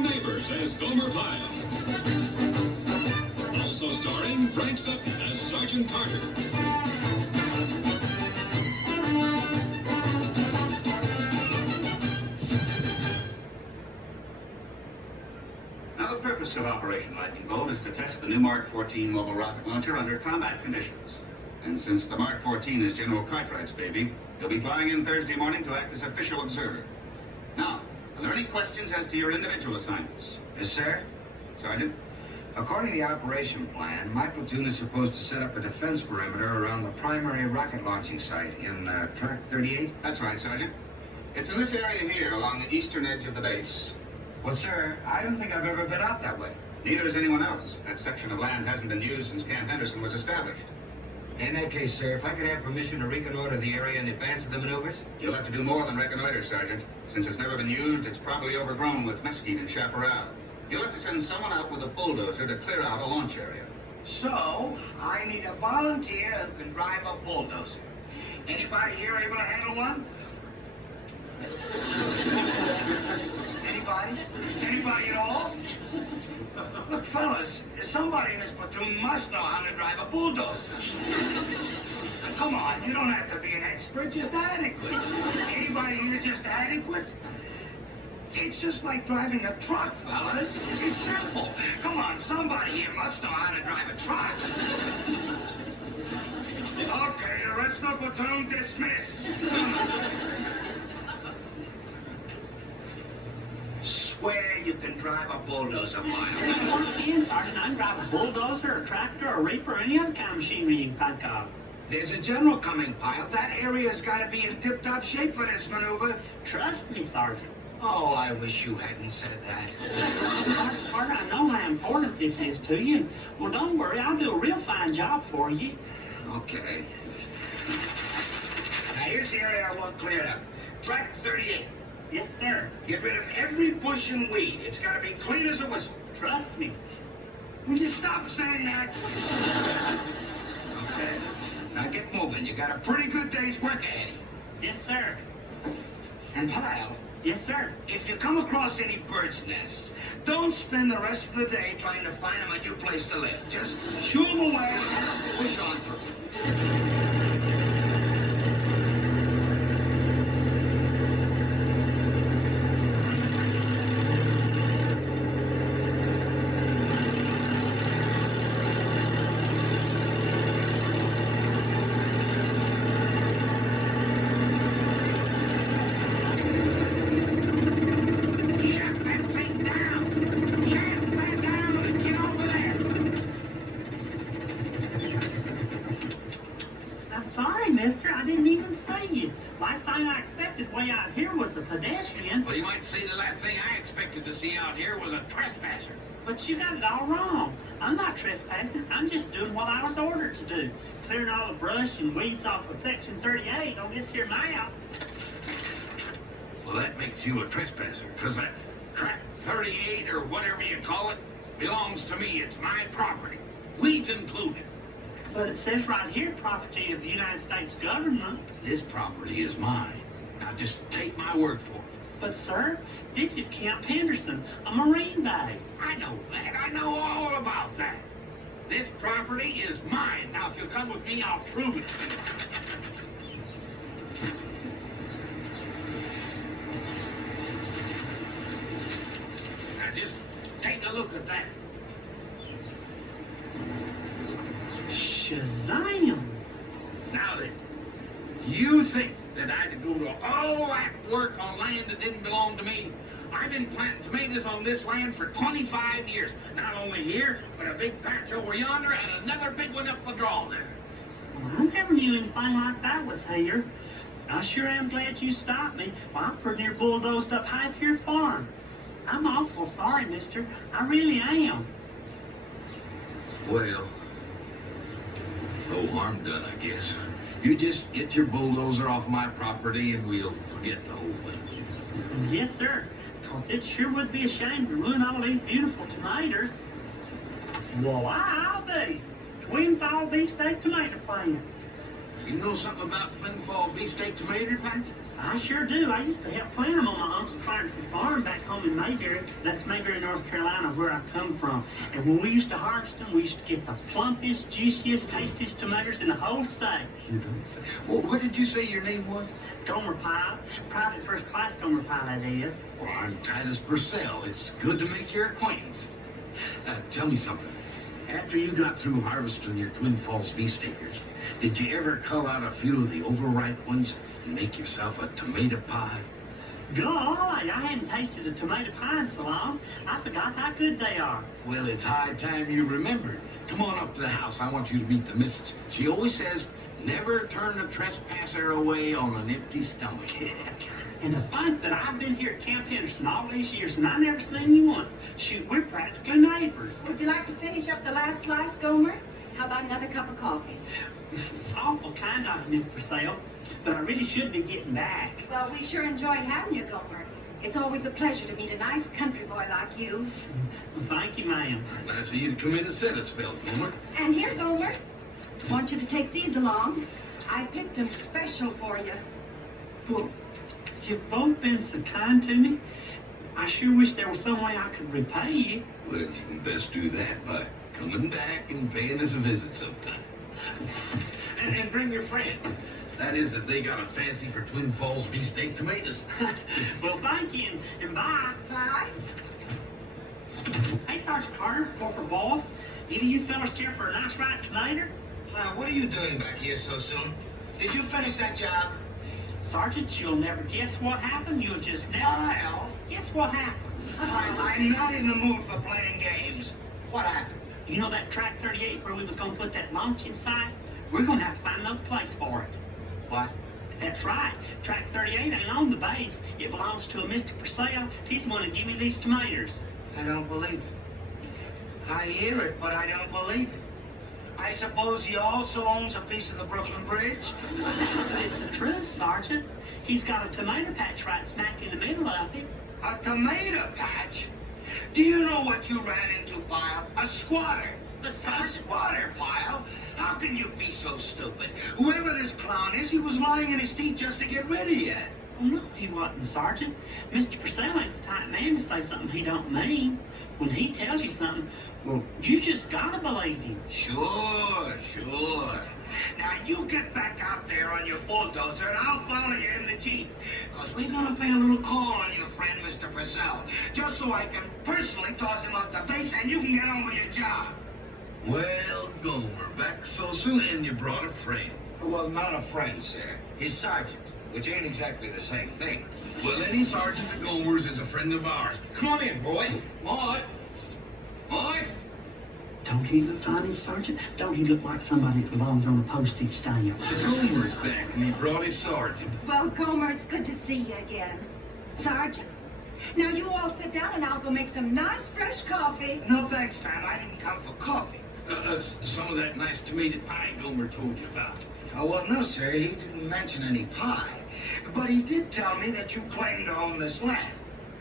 Next-Door Neighbors as Gomer Pyle. Also starring Frank Sutton as Sergeant Carter. Now, the purpose of Operation Lightning Bolt is to test the new Mark 14 mobile rocket launcher under combat conditions. And since the Mark 14 is General Cartwright's baby, he'll be flying in Thursday morning to act as official observer. Now, are there any questions as to your individual assignments? Yes, sir. Sergeant? According to the operation plan, my platoon is supposed to set up a defense perimeter around the primary rocket launching site in Track 38. That's right, Sergeant. It's in this area here, along the eastern edge of the base. Well, sir, I don't think I've ever been out that way. Neither has anyone else. That section of land hasn't been used since Camp Henderson was established. In that case, sir, if I could have permission to reconnoiter the area in advance of the maneuvers? You'll have to do more than reconnoiter, Sergeant. Since it's never been used, it's probably overgrown with mesquite and chaparral. You'll have to send someone out with a bulldozer to clear out a launch area. So, I need a volunteer who can drive a bulldozer. Anybody here able to handle one? Anybody? Anybody at all? Look, fellas, somebody in this platoon must know how to drive a bulldozer. Come on, you don't have to be an expert, just adequate. Anybody here just adequate? It's just like driving a truck, fellas. It's simple. Come on, somebody here must know how to drive a truck. Okay, the rest of the platoon dismissed. Swear you can drive a bulldozer, Miles. Once again, Sergeant, I can drive a bulldozer, a tractor, a reaper, or any other kind of machinery you can think of. There's a general coming, Pyle. That area's got to be in tip-top shape for this maneuver. Trust me, Sergeant. Oh, I wish you hadn't said that. Sergeant Carter, I know how important this is to you. Well, don't worry, I'll do a real fine job for you. Okay. Now, here's the area I want cleared up. Track 38. Yes, sir. Get rid of every bush and weed. It's got to be clean as a whistle. Trust me. Will you stop saying that? Okay. Now get moving. You got a pretty good day's work ahead of you. Yes, sir. And Pyle, Yes, sir. if you come across any bird's nests, don't spend the rest of the day trying to find them a new place to live. Just shoo them away and push on through. I'm sorry, mister. I didn't even see you. Last thing I expected way out here was a pedestrian. Well, you might say the last thing I expected to see out here was a trespasser. But you got it all wrong. I'm not trespassing. I'm just doing what I was ordered to do. Clearing all the brush and weeds off of Section 38 on this here map. Well, that makes you a trespasser, because that track 38, or whatever you call it, belongs to me. It's my property. Weeds included. But it says right here, property of the United States government. This property is mine. Now, just take my word for it. But, sir, this is Camp Henderson, a Marine base. I know that. I know all about that. This property is mine. Now, if you'll come with me, I'll prove it. Now, just take a look at that. Shazam! Now then, you think that I'd go to all that work on land that didn't belong to me? I've been planting tomatoes on this land for 25 years. Not only here, but a big patch over yonder and another big one up the draw there. Well, I never knew anything like that was here. I sure am glad you stopped me. Well, I'm pretty near bulldozed up half your farm. I'm awful sorry, mister. I really am. Well, no harm done, I guess. You just get your bulldozer off my property and we'll forget the whole thing. Yes, sir. 'Cause it sure would be a shame to ruin all these beautiful tomatoes. Well, I'll be. Twin Fall Beefsteak Tomato Plant. You know something about Twin Fall beefsteak tomato plants? I sure do. I used to help plant them on my Uncle Clarence's farm back home in Mayberry. That's Mayberry, North Carolina, where I come from. And when we used to harvest them, we used to get the plumpest, juiciest, tastiest tomatoes in the whole state. Well, what did you say your name was? Gomer Pyle. Private first class Gomer Pyle, that is. Well, I'm Titus Purcell. It's good to make your acquaintance. Tell me something. After you got through harvesting your Twin Falls beef acres, did you ever cull out a few of the overripe ones and make yourself a tomato pie? Golly, I hadn't tasted a tomato pie in so long. I forgot how good they are. Well, it's high time you remembered. Come on up to the house. I want you to meet the missus. She always says, never turn a trespasser away on an empty stomach. And to think that I've been here at Camp Henderson all these years and I never seen you once. Shoot, we're practically neighbors. Would you like to finish up the last slice, Gomer? How about another cup of coffee? It's awful kind of you, Miss Purcell, but I really should be getting back. Well, we sure enjoyed having you, Gomer. It's always a pleasure to meet a nice country boy like you. Well, thank you, ma'am. Nice of you to come in and sit a spell, Gomer. And here, Gomer, I want you to take these along. I picked them special for you. Well, you've both been so kind to me. I sure wish there was some way I could repay you. Well, you can best do that by coming back and paying us a visit sometime. And bring your friend. That is, if they got a fancy for Twin Falls beefsteak tomatoes. Well, thank you, and bye. Bye. Hey, Sergeant Carter, Corporal Ball, either you fellas care for a nice ripe tomato? What are you doing back here so soon? Did you finish that job? Sergeant, you'll never guess what happened. You'll just never Lyle, guess what happened. I'm not in the mood for playing games. What happened? You know that track 38 where we was gonna put that launching site? We're gonna have to find another place for it. What? That's right. Track 38 ain't on the base. It belongs to a Mr. Purcell. He's the one who give me these tomatoes. I don't believe it. I hear it, but I don't believe it. I suppose he also owns a piece of the Brooklyn Bridge? It's the truth, Sergeant. He's got a tomato patch right smack in the middle of it. A tomato patch? Do you know what you ran into, Pyle? A squatter. But A Sergeant, squatter, Pyle? How can you be so stupid? Whoever this clown is, he was lying in his teeth just to get rid of you. oh no, he wasn't, Sergeant. Mr. Purcell ain't the type man to say something he don't mean. When he tells you something, well, you just gotta believe him. Sure. Now you get back out there on your bulldozer and I'll follow you in the Jeep. Because we're gonna pay a little call on your friend, Mr. Purcell. Just so I can personally toss him off the base and you can get on with your job. Well, Gomer, back so soon, and you brought a friend. Well, not a friend, sir. His sergeant, which ain't exactly the same thing. Well, any sergeant of Gomer's is a friend of ours. Come on in, boy. Maud. Maud. Don't he look honest, Sergeant? Don't he look like somebody that belongs on a postage stamp? Gomer's back, and he brought his sergeant. Well, Gomer, it's good to see you again. Sergeant, now you all sit down and I'll go make some nice fresh coffee. No thanks, ma'am. I didn't come for coffee. Some of that nice tomato pie Gomer told you about. Oh, well, no, sir. He didn't mention any pie. But he did tell me that you claim to own this land.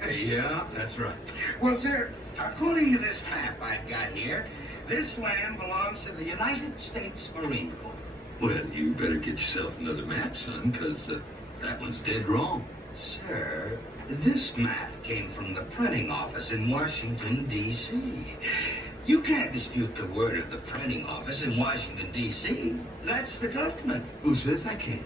Hey, yeah, that's right. Well, sir, according to this map I've got here, this land belongs to the United States Marine Corps. Well, you better get yourself another map, son, because that one's dead wrong. Sir, this map came from the printing office in Washington, D.C. You can't dispute the word of the printing office in Washington, D.C. That's the government. Who says I can't?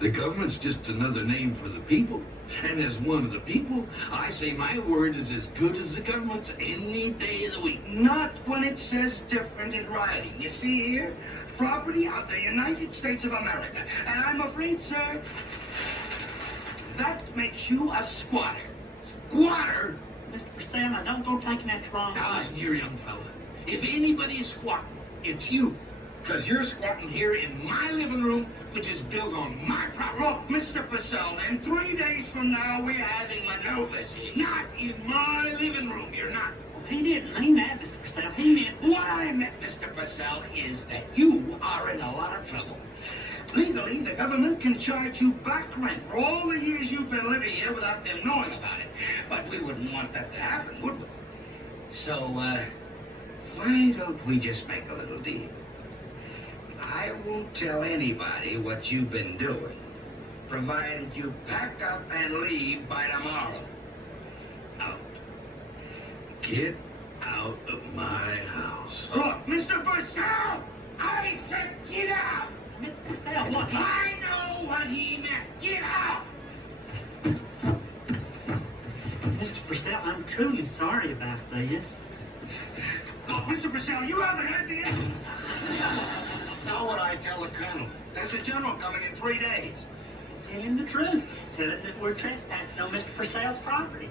The government's just another name for the people. And as one of the people, I say my word is as good as the government's any day of the week. Not when it says different in writing. You see here? Property of the United States of America. And I'm afraid, sir, that makes you a squatter. Squatter? Mr. Purcell, now don't go taking that the wrong Now way. listen here, young fella. If anybody's squatting, it's you. Because you're squatting here in my living room, which is built on my property. Look, Mr. Purcell, in 3 days from now, we're having maneuvers here. Not in my living room, you're not. Well, he didn't mean that, Mr. Purcell. He meant... What I meant, Mr. Purcell, is that you are in a lot of trouble. Legally, the government can charge you back rent for all the years you've been living here without them knowing about it. But we wouldn't want that to happen, would we? So, why don't we just make a little deal? I won't tell anybody what you've been doing. provided you pack up and leave by tomorrow. Out. Get out of my house. Look, Mr. Purcell! I said get out! Mr. Purcell, what? I know what he meant. Get out! Mr. Purcell, I'm truly sorry about this. Look, Mr. Purcell, you haven't heard the end. Now what I tell the colonel? There's a general coming in 3 days. Tell him the truth. Tell him that we're trespassing on Mr. Purcell's property.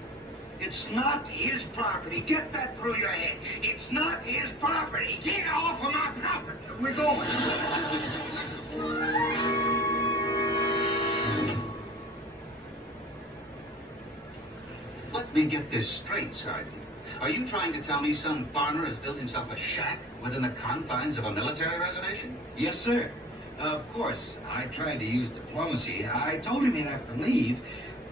It's not his property. Get that through your head. It's not his property. Get off of my property. We're going. Let me get this straight, Sergeant. Are you trying to tell me some farmer is building himself a shack within the confines of a military reservation? Yes, sir. Of course, I tried to use diplomacy. I told him he'd have to leave,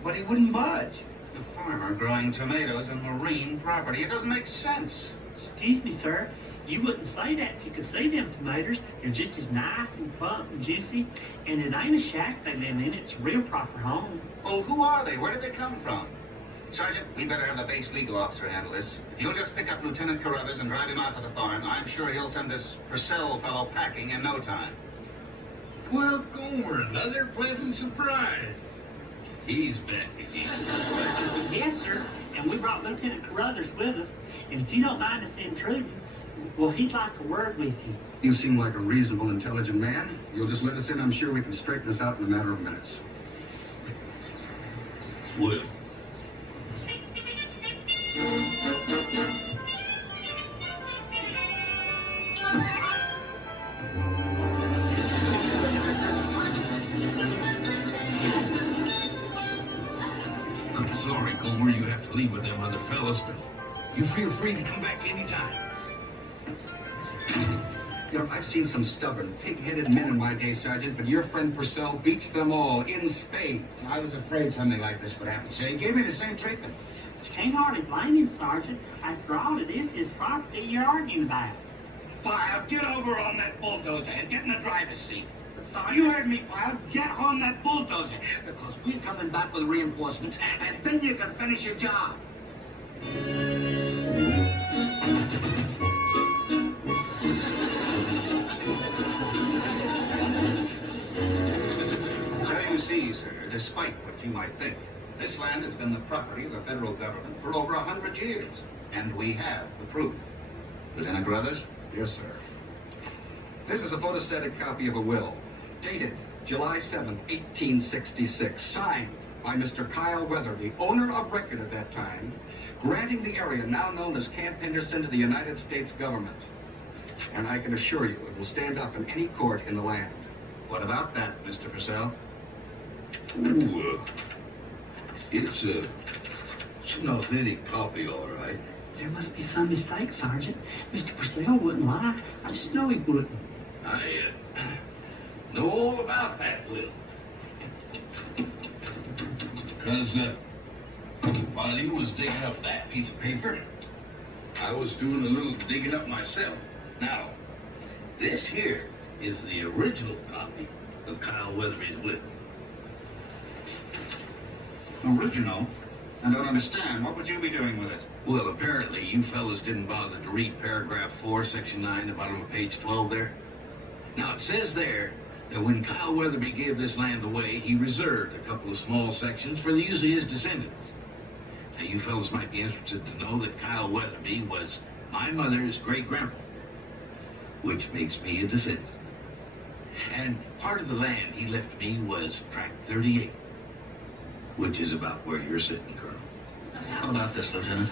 but he wouldn't budge. A farmer growing tomatoes on marine property. It doesn't make sense. Excuse me, sir. You wouldn't say that if you could see them tomatoes. They're just as nice and plump and juicy. And it ain't a shack they live in. It's a real proper home. Well, who are they? Where did they come from? Sergeant, we better have the base legal officer handle this. If you'll just pick up Lieutenant Carruthers and drive him out to the farm, I'm sure he'll send this Purcell fellow packing in no time. Well, Gomer, another pleasant surprise. He's back again. Yes, sir. And we brought Lieutenant Carruthers with us. And if you don't mind us intruding, well, he'd like a word with you. You seem like a reasonable, intelligent man. You'll just let us in. I'm sure we can straighten this out in a matter of minutes. Will. I'm sorry, Gomer, you have to leave with them other fellas, but you feel free to come back anytime. You know, I've seen some stubborn, pig-headed men in my day, Sergeant, but your friend Purcell beats them all in spades. I was afraid something like this would happen, so he gave me the same treatment. But you can't hardly blame him, Sergeant. After all, it is his property you're arguing about. Pyle, get over on that bulldozer and get in the driver's seat. You heard me, Pyle. Get on that bulldozer, because we're coming back with reinforcements, and then you can finish your job. So you see, sir, despite what you might think, this land has been the property of the federal government for over 100 years, and we have the proof. Lieutenant Carruthers? Yes, sir. This is a photostatic copy of a will, dated July 7, 1866, signed by Mr. Kyle Weatherby, owner of record at that time, granting the area now known as Camp Henderson to the United States government. And I can assure you it will stand up in any court in the land. What about that, Mr. Purcell? Ooh, it's an authentic copy, all right. There must be some mistake, Sergeant. Mr. Purcell wouldn't lie. I just know he wouldn't. I know all about that, Will. Because while you was digging up that piece of paper, I was doing a little digging up myself. Now, this here is the original copy of Kyle Weatherby's will. Original? I don't understand. What would you be doing with it? Well, apparently you fellas didn't bother to read paragraph 4, section 9, the bottom of page 12 there. Now, it says there that when Kyle Weatherby gave this land away, he reserved a couple of small sections for the use of his descendants. Now, you fellas might be interested to know that Kyle Weatherby was my mother's great-grandpa, which makes me a descendant. And part of the land he left me was tract 38, which is about where you're sitting, Colonel. How about this, Lieutenant?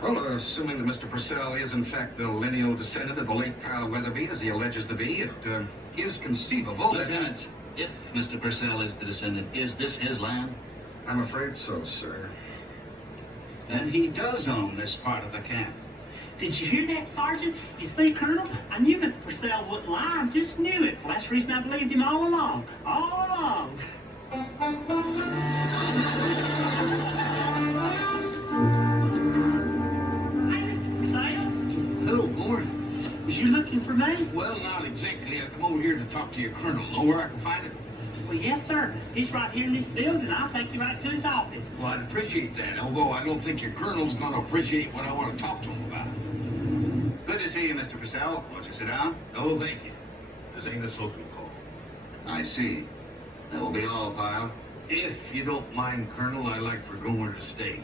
Well, assuming that Mr. Purcell is in fact the lineal descendant of the late Kyle Weatherby, as he alleges to be, it is conceivable that... Lieutenant, if Mr. Purcell is the descendant, is this his land? I'm afraid so, sir. Then he does own this part of the camp. Did you hear that, Sergeant? You see, Colonel, I knew Mr. Purcell wouldn't lie. I just knew it. Well, that's the reason I believed him all along. All along. Hey, Mr. Purcell. Hello, Gord. Was you looking for me? Well, not exactly. I come over here to talk to your colonel. Know where I can find it? Well, yes, sir. He's right here in this building. I'll take you right to his office. Well, I'd appreciate that, although I don't think your colonel's gonna appreciate what I want to talk to him about. Good to see you, Mr. Purcell. Won't you sit down? No, thank you. This ain't a social call. I see. That will be all, pile. If you don't mind, Colonel, I'd like for Gomer to stay.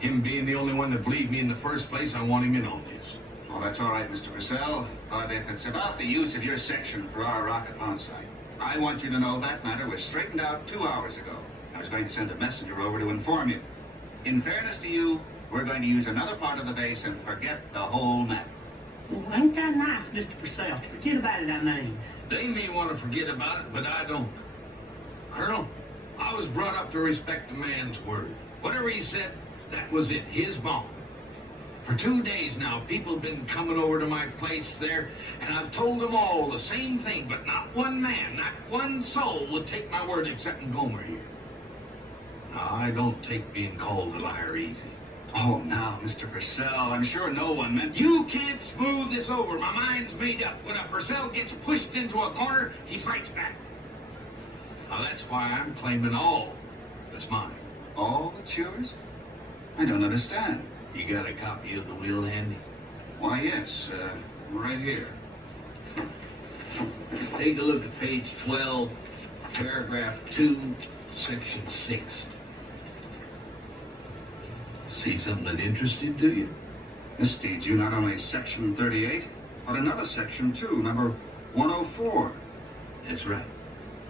Him being the only one that believed me in the first place, I want him in on this. Oh, that's all right, Mr. Purcell. But if it's about the use of your section for our rocket launch site, I want you to know that matter was straightened out 2 hours ago. I was going to send a messenger over to inform you. In fairness to you, we're going to use another part of the base and forget the whole matter. Well, ain't that nice, Mr. Purcell? Forget about it, I mean. They may want to forget about it, but I don't. Colonel, I was brought up to respect a man's word. Whatever he said, that was it, his bond. For 2 days now, people have been coming over to my place there, and I've told them all the same thing, but not one man, not one soul would take my word excepting Gomer here. Now, I don't take being called a liar easy. Oh, now, Mr. Purcell, I'm sure no one meant... You can't smooth this over. My mind's made up. When a Purcell gets pushed into a corner, he fights back. Now, that's why I'm claiming all that's mine. All that's yours? I don't understand. You got a copy of the will handy? Why, yes, right here. Take a look at page 12, paragraph 2, section 6. See something that interested to you? This deeds you not only section 38, but another section, too, number 104. That's right.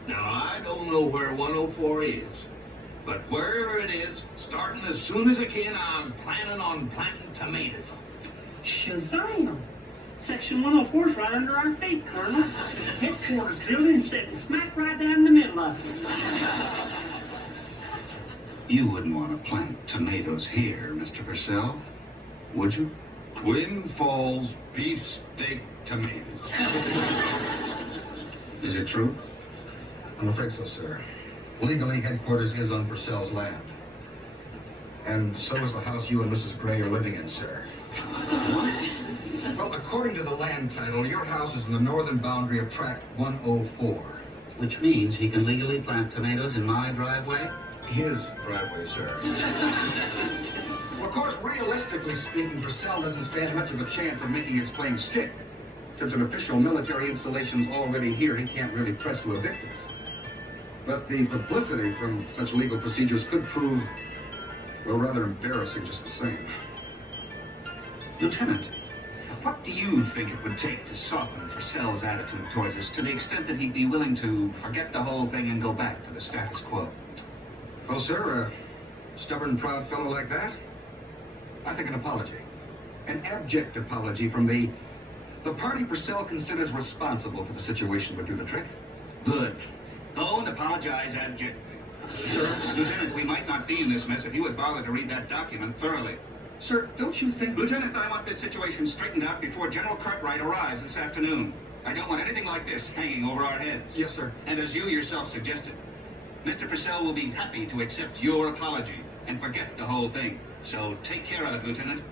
Now, I don't know where 104 is, but wherever it is, starting as soon as I can, I'm planning on planting tomatoes. Shazam! Section 104 is right under our feet, Colonel. Headquarters building sitting smack right down in the middle of it. You wouldn't want to plant tomatoes here, Mr. Purcell, would you? Twin Falls beefsteak tomatoes. Is it true? I'm afraid so, sir. Legally, headquarters is on Purcell's land. And so is the house you and Mrs. Gray are living in, sir. Well, according to the land title, your house is in the northern boundary of Tract 104. Which means he can legally plant tomatoes in my driveway? His driveway, sir. Well, of course, realistically speaking, Purcell doesn't stand much of a chance of making his claim stick. Since an official military installation's already here, he can't really press to evict us. But the publicity from such legal procedures could prove, well, rather embarrassing just the same. Lieutenant, what do you think it would take to soften Purcell's attitude towards us to the extent that he'd be willing to forget the whole thing and go back to the status quo? Well, sir, a stubborn, proud fellow like that? I think an apology. An abject apology from the party Purcell considers responsible for the situation would do the trick. Good. Go and apologize abjectly. Sir, Lieutenant, we might not be in this mess if you would bother to read that document thoroughly. Sir, don't you think... Lieutenant, I want this situation straightened out before General Cartwright arrives this afternoon. I don't want anything like this hanging over our heads. Yes, sir. And as you yourself suggested, Mr. Purcell will be happy to accept your apology and forget the whole thing. So take care of it, Lieutenant.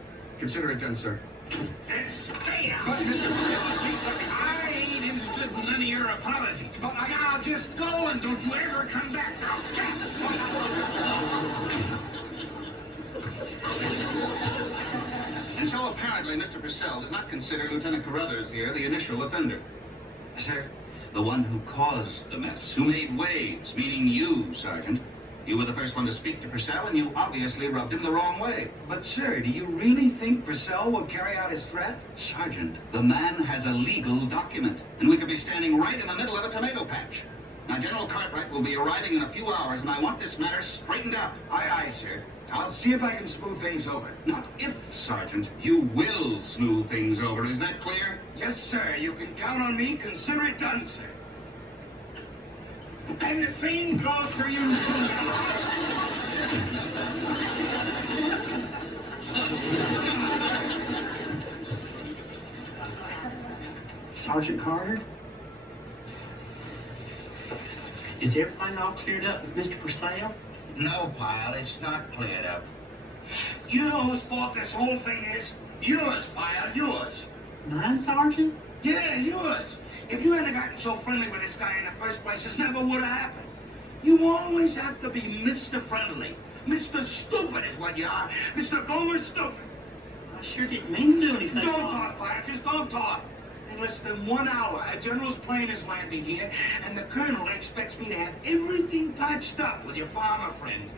Consider it done, sir. And stay out. But, Mr. Purcell, please let me... I ain't interested in none of your apologies. But now just go and don't you ever come back now. And so apparently Mr. Purcell does not consider Lieutenant Carruthers here the initial offender. Sir, the one who caused the mess, who made waves, meaning you, Sergeant. You were the first one to speak to Purcell, and you obviously rubbed him the wrong way. But, sir, do you really think Purcell will carry out his threat? Sergeant, the man has a legal document, and we could be standing right in the middle of a tomato patch. Now, General Cartwright will be arriving in a few hours, and I want this matter straightened out. Aye, sir. I'll see if I can smooth things over. Not if, Sergeant. You will smooth things over. Is that clear? Yes, sir. You can count on me. Consider it done, sir. And the same goes for you, too. Sergeant Carter? Is everything all cleared up with Mr. Purcell? No, Pyle, it's not cleared up. You know whose fault this whole thing is? Yours, Pyle, yours. Mine, Sergeant? Yeah, yours. If you hadn't gotten so friendly with this guy in the first place, this never would have happened. You always have to be Mr. Friendly. Mr. Stupid is what you are. Mr. Gomer Stupid. I sure didn't mean to do anything Don't wrong. talk, Fire. Just don't talk. In less than 1 hour, a general's plane is landing here, and the colonel expects me to have everything patched up with your farmer friend.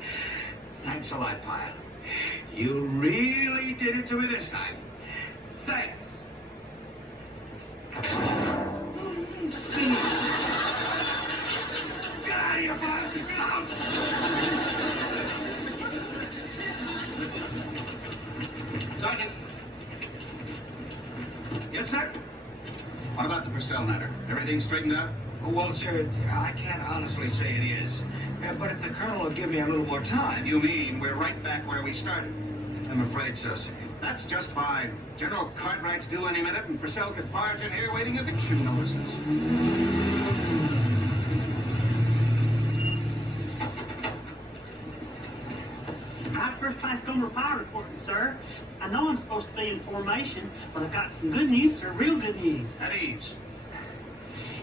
Thanks a lot, Pyle. You really did it to me this time. Thanks. Get out of here, Pyle. Just get out. Sergeant. Yes, sir? What about the Purcell matter? Everything straightened out? Oh, well, sir, I can't honestly say it is. But if the colonel will give me a little more time. You mean we're right back where we started? I'm afraid so, sir. That's just fine. General Cartwright's due any minute, and Purcell could barge in here waiting eviction notices. Hi, First Class Gomer Pyle reporting, sir. I know I'm supposed to be in formation, but I've got some good news, sir. Real good news. At ease.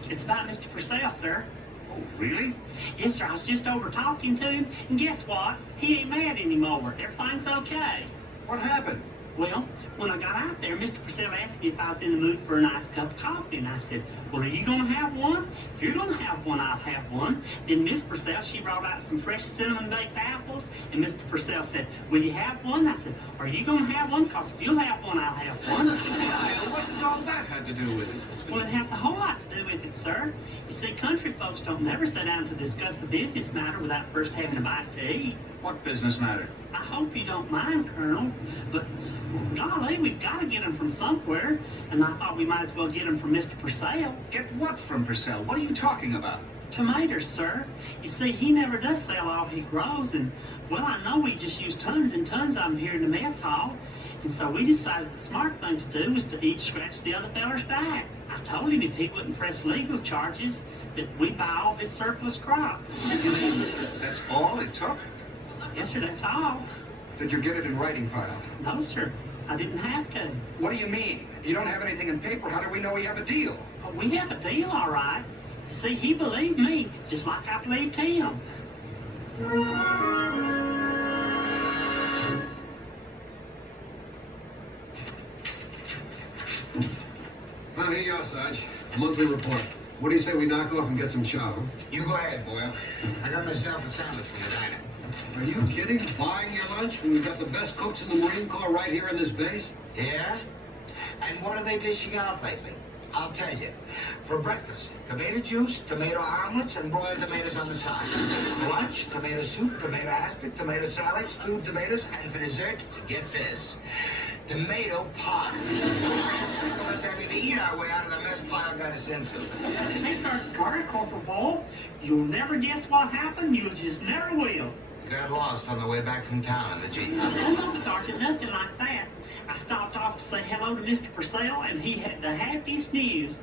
It's about Mr. Purcell, sir. Oh, really? Yes, sir. I was just over talking to him, and guess what? He ain't mad anymore. Everything's okay. What happened? Well, when I got out there, Mr. Purcell asked me if I was in the mood for a nice cup of coffee, and I said, well, are you going to have one? If you're going to have one, I'll have one. Then Miss Purcell, she brought out some fresh cinnamon-baked apples, and Mr. Purcell said, will you have one? I said, are you going to have one? Because if you'll have one, I'll have one. What does all that have to do with it? Well, it has a whole lot to do with it, sir. You see, country folks don't never sit down to discuss a business matter without first having a bite to eat. What business matter? I hope you don't mind, Colonel, but golly, we've got to get them from somewhere, and I thought we might as well get them from Mr. Purcell. Get what from Purcell? What are you talking about? Tomatoes, sir. You see, he never does sell all he grows, and, well, I know we just use tons and tons of them here in the mess hall, and so we decided the smart thing to do was to each scratch the other feller's back. I told him if he wouldn't press legal charges, that we'd buy all his surplus crop. That's all it took? Yes, sir, that's all. Did you get it in writing, Pyle? No, sir, I didn't have to. What do you mean? If you don't have anything in paper, how do we know we have a deal? But we have a deal, all right. See, he believed me, just like I believed him. Well, here you are, Sarge. A monthly report. What do you say we knock off and get some chow? You go ahead, Boyle. I got myself a sandwich from the diner. Are you kidding? Buying your lunch when we've got the best cooks in the Marine Corps right here in this base? Yeah? And what are they dishing out lately? I'll tell you. For breakfast, tomato juice, tomato omelets, and broiled tomatoes on the side. For lunch, tomato soup, tomato aspic, tomato salad, stewed tomatoes, and for dessert, get this, tomato pie. Sick of us having to eat our way out of the mess Pyle got us into. Hey, Sergeant Carter, Corporal Ball, you'll never guess what happened. You just never will. Got lost on the way back from town in the Jeep. Oh, no, Sergeant, nothing like that. I stopped off to say hello to Mr. Purcell, and he had the happiest news.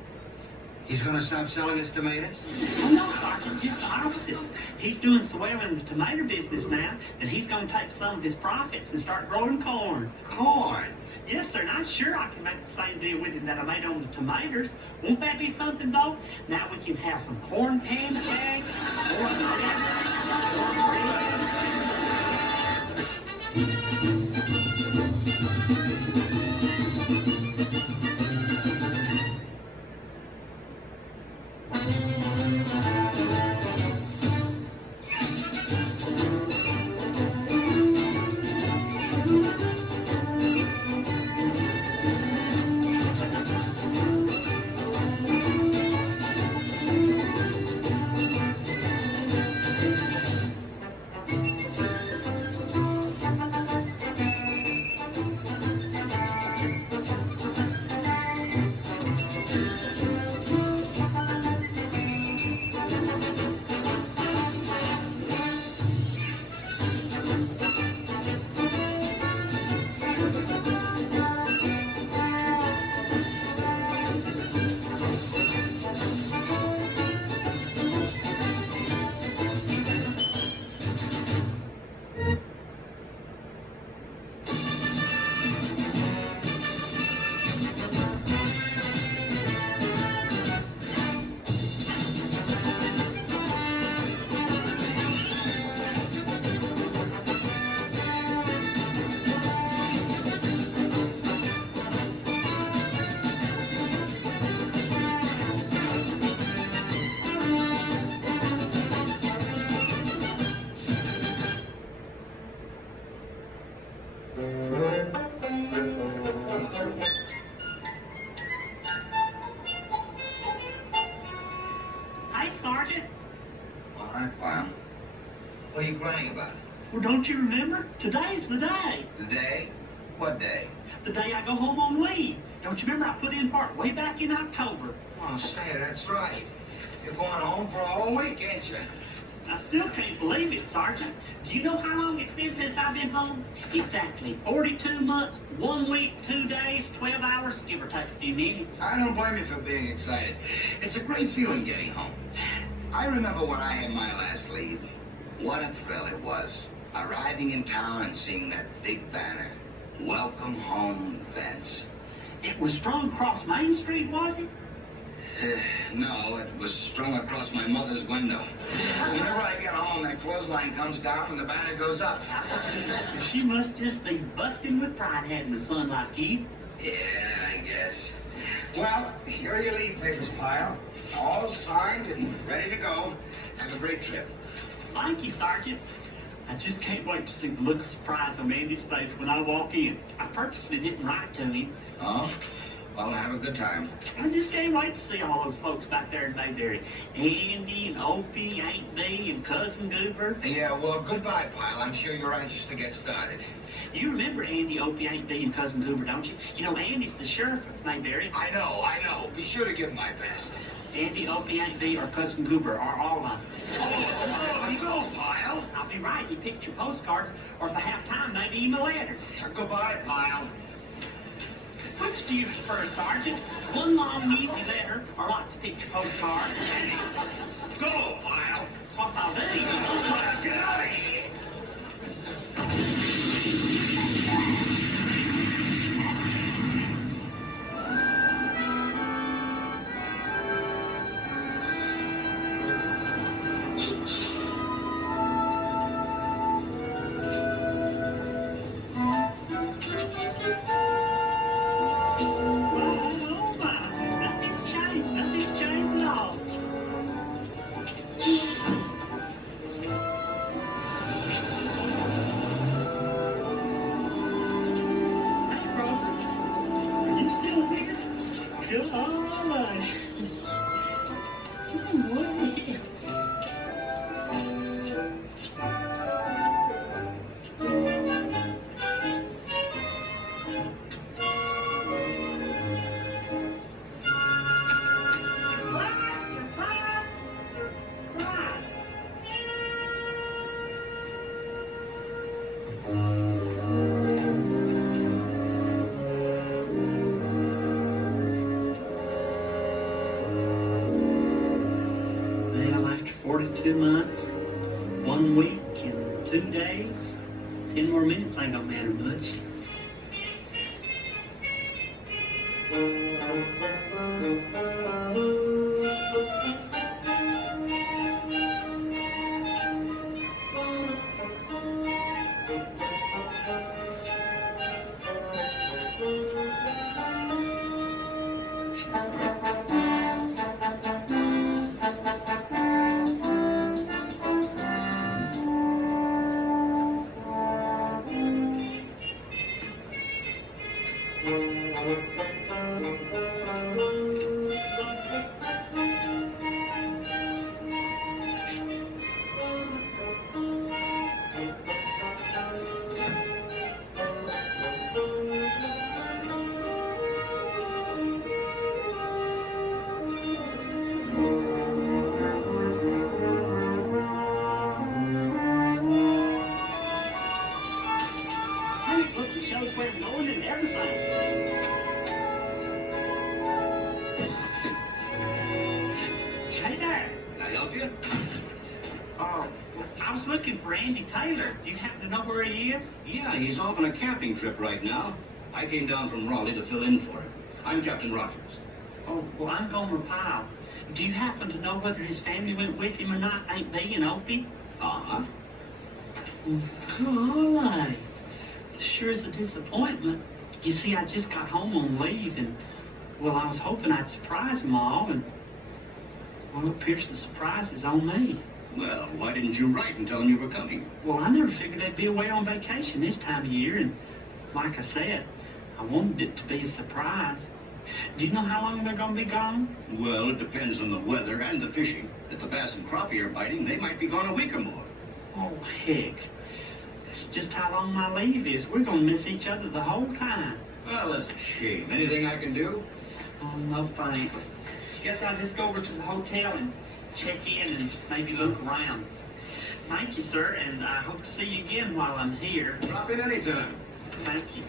He's gonna stop selling his tomatoes? Oh, no, Sergeant, just the opposite. He's doing so well in the tomato business now that he's going to take some of his profits and start growing corn. Corn? Yes, sir, and I'm sure I can make the same deal with him that I made on the tomatoes. Won't that be something, though? Now we can have some corn pancakes, corn sandwich, corn bread. What are you crying about? Well, don't you remember? Today's the day. The day? What day? The day I go home on leave. Don't you remember I put in for it way back in October? Oh, say, that's right. You're going home for a whole week, ain't you? I still can't believe it, Sergeant. Do you know how long it's been since I've been home? Exactly 42 months, 1 week, 2 days, 12 hours, give or take a few minutes. I don't blame you for being excited. It's a great feeling getting home. I remember when I had my last leave. What a thrill it was. Arriving in town and seeing that big banner. Welcome home, Vets. It was strung across Main Street, was it? No, it was strung across my mother's window. Whenever I get home, that clothesline comes down and the banner goes up. She must just be busting with pride having a son like you. Yeah, I guess. Well, here are your leave papers, Pyle. All signed and ready to go. Have a great trip. Thank you, Sergeant. I just can't wait to see the look of surprise on Andy's face when I walk in. I purposely didn't write to him. Oh? Well, have a good time. I just can't wait to see all those folks back there in Mayberry. Andy and Opie, Aunt Bee and Cousin Goober. Yeah, well, goodbye, Pyle. I'm sure you're anxious to get started. You remember Andy, Opie, Aunt Bee and Cousin Goober, don't you? You know, Andy's the sheriff of Mayberry. I know. Be sure to give my best. Andy, Opie, Aunt Bee, or Cousin Goober are all of them. Oh, go, Pyle. I'll be right. You picked your postcards, or if I have time, maybe even a letter. Goodbye, Pyle. Which do you prefer, Sergeant? One long, easy letter, or lots of picture postcards? Go, Pyle. What I'll do, Well, get out of here. oh my, nothing's changed at all. Hey, Grover, are you still here? Come on. Well, after 42 months, 1 week and 2 days, 10 more minutes ain't gonna matter much. Hey, look, it shows where I'm going and everything. Hey there. Can I help you? Oh, well, I was looking for Andy Taylor. Do you happen to know where he is? Yeah, he's off on a camping trip right now. I came down from Raleigh to fill in for him. I'm Captain Rogers. Oh, well, I'm Gomer Pyle. Do you happen to know whether his family went with him or not? Aunt Bee and Opie? Uh-huh. Golly. Sure is a disappointment. You see, I just got home on leave, and, well, I was hoping I'd surprise them all, and, well, it appears the surprise is on me. Well, why didn't you write and tell him you were coming? Well, I never figured they'd be away on vacation this time of year, and like I said, I wanted it to be a surprise. Do you know how long they're going to be gone? Well, it depends on the weather and the fishing. If the bass and crappie are biting, they might be gone a week or more. Oh, heck. That's just how long my leave is. We're gonna miss each other the whole time. Well, that's a shame. Anything I can do? Oh, no thanks. Guess I'll just go over to the hotel and check in and maybe look around. Thank you, sir, and I hope to see you again while I'm here. Drop in anytime. Thank you.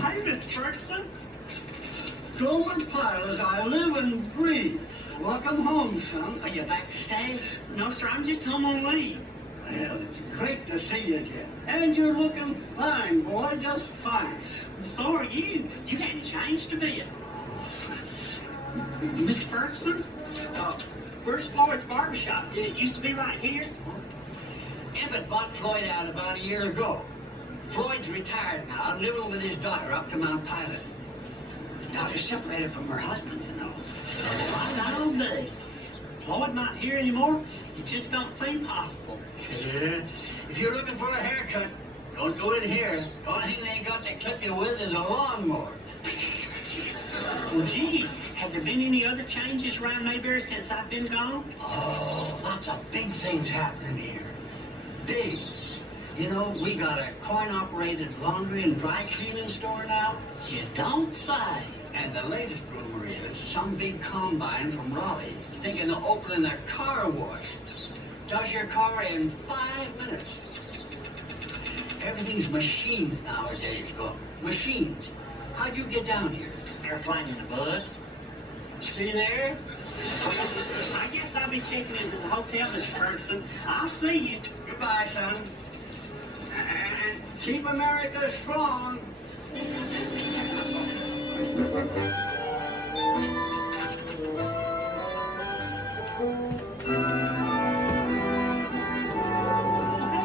Hi, Mr. Ferguson. Gomer Pyle, as I live and breathe. Welcome home, son. Are you back to stay? No, sir, I'm just home on leave. Well, it's great to see you again. And you're looking fine, boy, just fine. So are you. You hadn't changed a bit. Mr. Ferguson, where's Floyd's barbershop? Did it used to be right here? Ebbett bought Floyd out about a year ago. Floyd's retired now, living with his daughter up to Mount Pilot. Daughter's separated from her husband, you know. I don't know. Floyd not here anymore? It just don't seem possible. Yeah. If you're looking for a haircut, don't go in here. The only thing they got to clip you with is a lawnmower. Well, gee, have there been any other changes around Mayberry since I've been gone? Oh, lots of big things happening here. Big. You know, we got a coin-operated laundry and dry cleaning store now. You don't say. And the latest rumor is some big combine from Raleigh thinking of opening a car wash. Does your car in 5 minutes. Everything's machines nowadays, Gomer. Machines. How'd you get down here? Airplane in the bus. See there? I guess I'll be checking into the hotel, Mr. Ferguson. I'll see you. Goodbye, son. And keep America strong. Hey,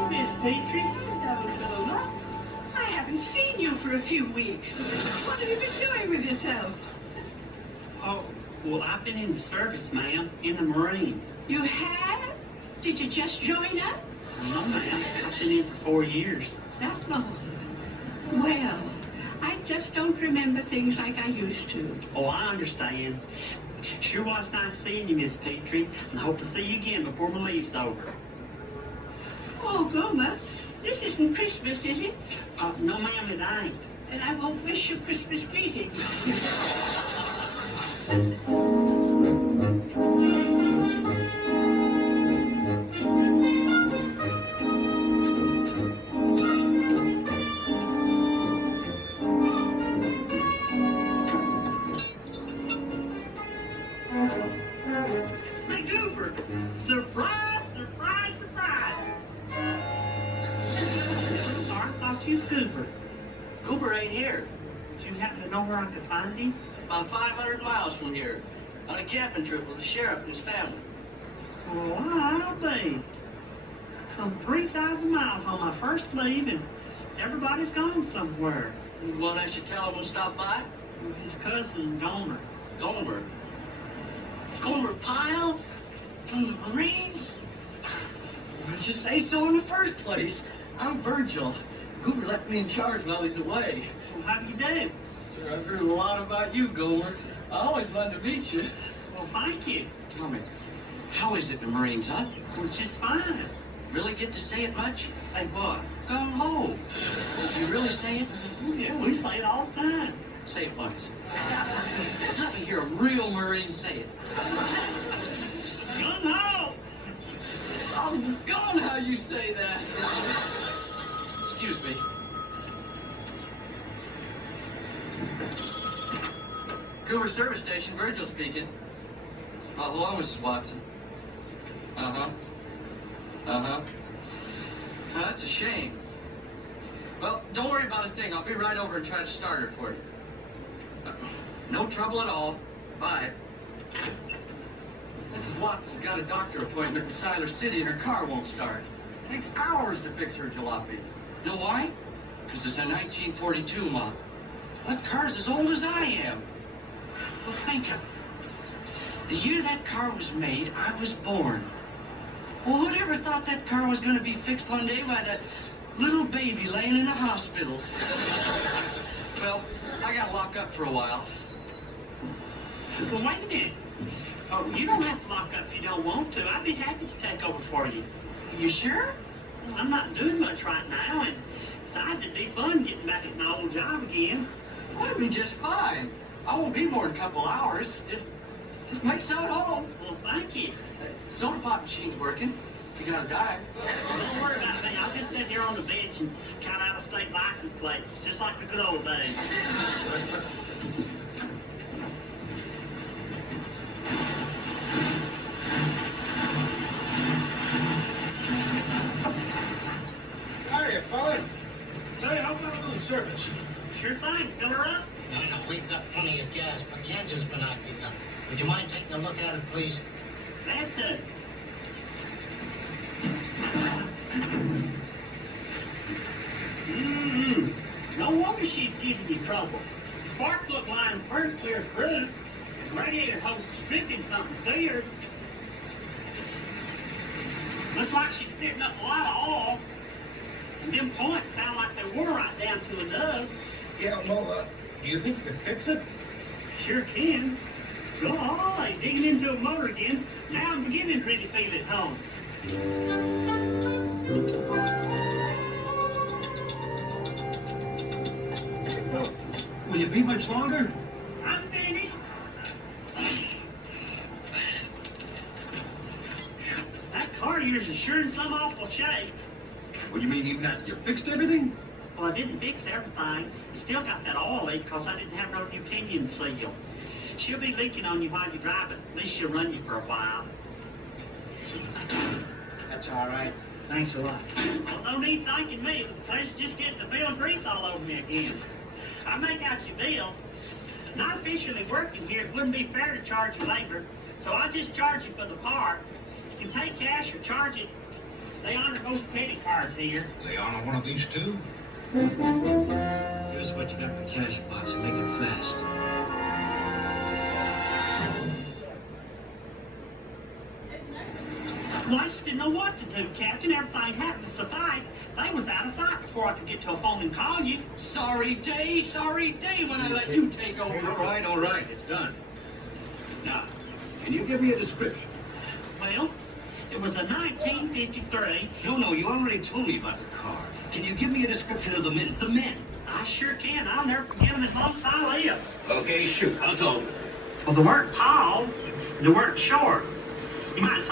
Miss Petrie. Hello, Lola. I haven't seen you for a few weeks. What have you been doing with yourself? Oh, well, I've been in the service, ma'am, in the Marines. You have? Did you just join up? No, ma'am. I've been in for 4 years. Is that long? Well, I just don't remember things like I used to. Oh, I understand. Sure was nice seeing you, Miss Petrie, and hope to see you again before my leave's over. Oh, Gomer, this isn't Christmas, is it? No, ma'am, it ain't. And I won't wish you Christmas greetings. The Goober! Surprise, surprise, surprise! Sorry, I thought you was Goober. Cooper ain't here. Do you happen to know where I could find him? About 500 miles from here. On a camping trip with the sheriff and his family. Well, I'll be. Come 3,000 miles on my first leave, and everybody's gone somewhere. You want I should tell him we'll stop by? His cousin, Gomer. Gomer. Gomer Pyle? From the Marines? Why didn't you say so in the first place? I'm Virgil. Goober left me in charge while he's away. Well, how do you do? Sure, I've heard a lot about you, Gomer. I always wanted to meet you. Well, thank you. Tell me, how is it in the Marines, huh? Well, just fine. Really get to say it much? Say what? Gung ho. Did you really say it? Yeah, we say it all the time. Say it once. Let me hear a real Marine say it. Gung ho! Oh, gone how you say that. Excuse me. Goober Service Station, Virgil speaking. Oh, hello, Mrs. Watson. Uh-huh. Uh-huh. That's a shame. Well, don't worry about a thing. I'll be right over and try to start her for you. No trouble at all. Bye. Mrs. Watson's got a doctor appointment in Siler City and her car won't start. Takes hours to fix her jalopy. You know why? Because it's a 1942 model. That car's as old as I am. Well, think of it. The year that car was made, I was born. Well, who'd ever thought that car was going to be fixed one day by that little baby laying in a hospital? Well, I gotta lock up for a while. Well, wait a minute. Oh, you don't have to lock up if you don't want to. I'd be happy to take over for you. You sure? Well, I'm not doing much right now, and besides, it'd be fun getting back at my old job again. That'd be just fine. I won't be more than a couple hours. Just make some at home. Well, thank you. Soda pop machine's working. If you got a dime. Don't worry about me. I'll just sit here on the bench and count out of state license plates, just like the good old days. Hiya, fella. Say, how about a little service? Sure thing. Fill her up. No, we've got plenty of gas, but the engine's been acting up. Would you mind taking a look at it, please? Glad to. No wonder she's giving you trouble. The spark plug line's pretty clear through. The radiator hose is dripping something fierce. Looks like she's spitting up a lot of oil. And them points sound like they were right down to a dub. Yeah, well, do you think you can fix it? Sure can. Golly, digging into a motor again. Now I'm beginning to really feel at home. Well, will you be much longer? I'm finished. That car of yours is sure in some awful shape. What do you mean, even after you fixed everything? Well, I didn't fix everything. I still got that oil leak because I didn't have no new pinion seal. She'll be leaking on you while you drive it. At least she'll run you for a while. That's all right. Thanks a lot. Well, no need thanking me. It was a pleasure just getting the bill and grease all over me again. I make out your bill. Not officially working here, it wouldn't be fair to charge you labor, so I'll just charge you for the parts. You can pay cash or charge it. They honor most credit cards here. They honor one of these two? Here's what you got in the cash box. Make it fast. Well, I just didn't know what to do, Captain. Everything happened to suffice. They was out of sight before I could get to a phone and call you. Sorry day when I let you take over. All right, it's done. Now, can you give me a description? Well, it was a 1953. No, you already told me about the car. Can you give me a description of the men? The men? I sure can. I'll never forget them as long as I live. Okay, shoot. I'll tell you. Well, they weren't tall. They weren't short. You might say